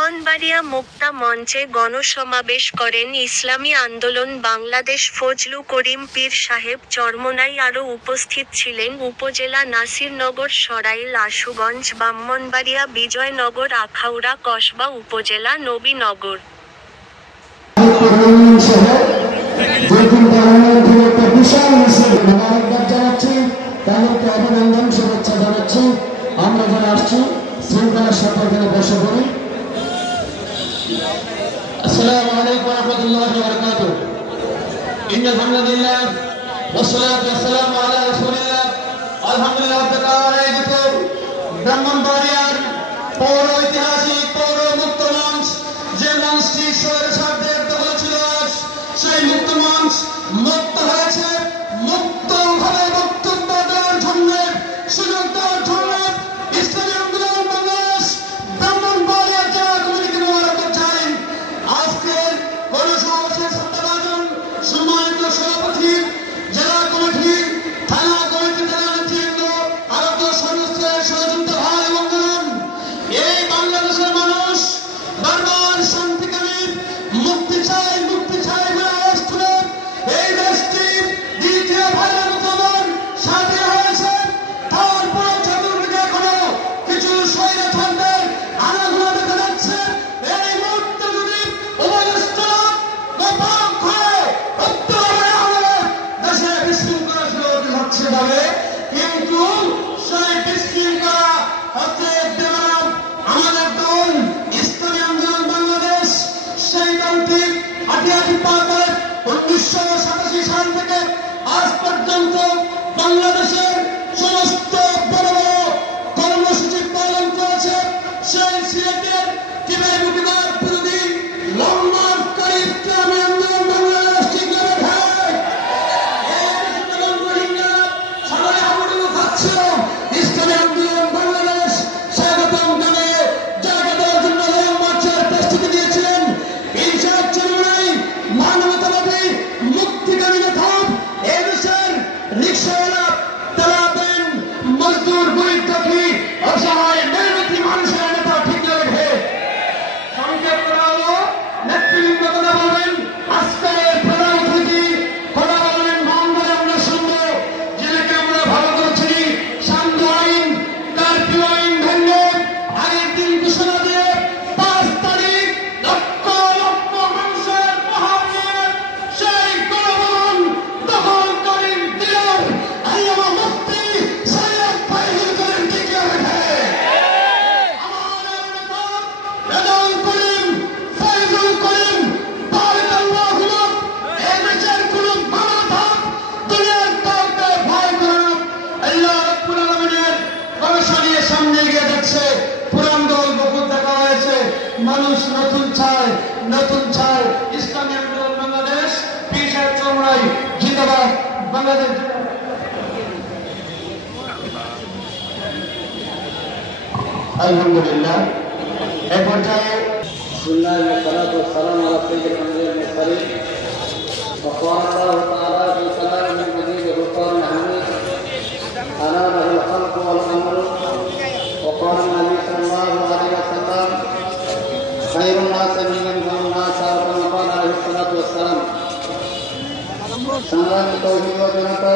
ব্রাহ্মণবাড়িয়া মুক্তা মঞ্চে গণসমাবেশ করেন ইসলামী আন্দোলন বাংলাদেশ ফজলু করিম পীর সাহেব চরমোনাই। আরও উপস্থিত ছিলেন উপজেলা নাসিরনগর, সরাইল, আশুগঞ্জ, ব্রাহ্মণবাড়িয়া, বিজয়নগর, আখাউড়া, কসবা উপজেলা, নবীনগর। আমরা যারা আসছি শৃঙ্খলার সাথে এখানে বসে পড়ি। আসসালামু আলাইকুম ওয়া রাহমাতুল্লাহি ওয়া বারাকাতুহু। ইন্নাল হামদুলিল্লাহ ওয়াস সালাতু ওয়াস সালামু আলা রাসূলিল্লাহ। আলহামদুলিল্লাহ আয়োজিত ব্রাহ্মণবাড়িয়ার পৌর ঐতিহাসিক পৌর মুক্ত মঞ্চ, যে মঞ্চটি স্বৈরাচারদের দখলে ছিল, সেই মুক্ত মঞ্চ মুক্ত হয়েছে। মুক্তভাবে বক্তব্য দেওয়ার জন্য, সুযোগ দেওয়ার জন্য ইসলামী আন্দোলন বাংলাদেশ ব্রাহ্মণবাড়িয়া জেলা কমিটিকে মোবারকবাদ জানাই। আজকের গণসমাবেশের শ্রদ্ধাভাজন সম্মানিত সভাপতি, জেলা কমিটি, থানা কমিটি, থানা নেতৃবৃন্দ, আরত সদস্যের সহযোগিতা ভাই এবং বোন, এই বাংলাদেশের মানুষ বারবার শান্তিকামী, মুক্তি চাই বলে আওয়াজ তুলে এই দেশটি দ্বিতীয় ভাইয়ের মতন স্বাধীন হয়েছে। তারপর চতুর্দিকে এখনো কিছু স্বৈরাচারদের আনাগোনা দেখা যাচ্ছে। এই মুহূর্তে যদি উপদেষ্টা গোপাল হয়ে উত্তরে আমাদের দেশে বিশৃঙ্খলা শুরু হতে যাচ্ছে ভাবে, কিন্তু সেই বিশৃঙ্খলা হতে দেবে না আমাদের দল ইসলামী আন্দোলন বাংলাদেশ। সেই দলটি হাঁটিহাঁটি পা করে 1987 সাল থেকে আজ পর্যন্ত বাংলাদেশের সমস্ত বড় বড় কর্মসূচি পালন করেছে। সেই সিলেটের কিবের বিরোধী লং মার্চকারী ইসলামী আন্দোলন বাংলাদেশ ঠিক করে সবাই আবরণ খাচ্ছিল। ইসলামী আন্দোলন বাংলাদেশ স্বাগতম জানিয়ে জায়গা দেওয়ার জন্য লং মার্চের প্রস্তুতি দিয়েছিলেন। ইনশাআল্লাহ চরমোনাই মানবতাবাদী মুক্তিকামী নেতা, এদেশের রিকশাওয়ালা, তেলাবেন, মজদুর, গরিব দুঃখী, অসহায় মেহনতি মানুষের নেতা ঠিক রেখে সংক্ষেপ করা হলো। নেতৃবৃন্দ কথা বলবেন, আজকের প্রধান অতিথি কথা বলবেন, মঙ্গলে আমরা শুনবো, যেটাকে আমরা ভালো করছি সান্ধ্য আইন, কারফিউ আইন ভেঙে আগের দিন ঘোষণা দিয়ে 5 তারিখ লক্ষ লক্ষ মানুষের প্রহার নিয়ে সেই গণভবন দখলকারী দিলেন আইয়ামা মুফতি সৈয়দ ফাইজুল করিম টিকে রেখে আমার নেতা রেজাউল করিম, ফাইজুল করিম, বারাকাল্লাহু লাক, এই দেশের কোন মানবতা দুনিয়ার কাউকে ভয় করে না। আল্লাহ রাব্বুল আলামিনের ভরসা নিয়ে সামনে এগিয়ে যাচ্ছে। পুরান দল বকুল দেখা হয়েছে, মানুষ নতুন চায়, নতুন চায়। ইসলামী আন্দোলন বাংলাদেশ, পীর সাহেব চরমোনাই জিন্দাবাদ। বাংলাদেশ আলহামদুলিল্লাহ। এ পর্যায়ে وقال الله تعالى في كلامه المجيد والقرآن الحميد: ألا له الخلق والأمر. وقال النبي صلى الله عليه وسلم: خير الناس من ينفع الناس، كما قال عليه الصلاة والسلام. সংগ্রামী তৌহিদ ও জনতা,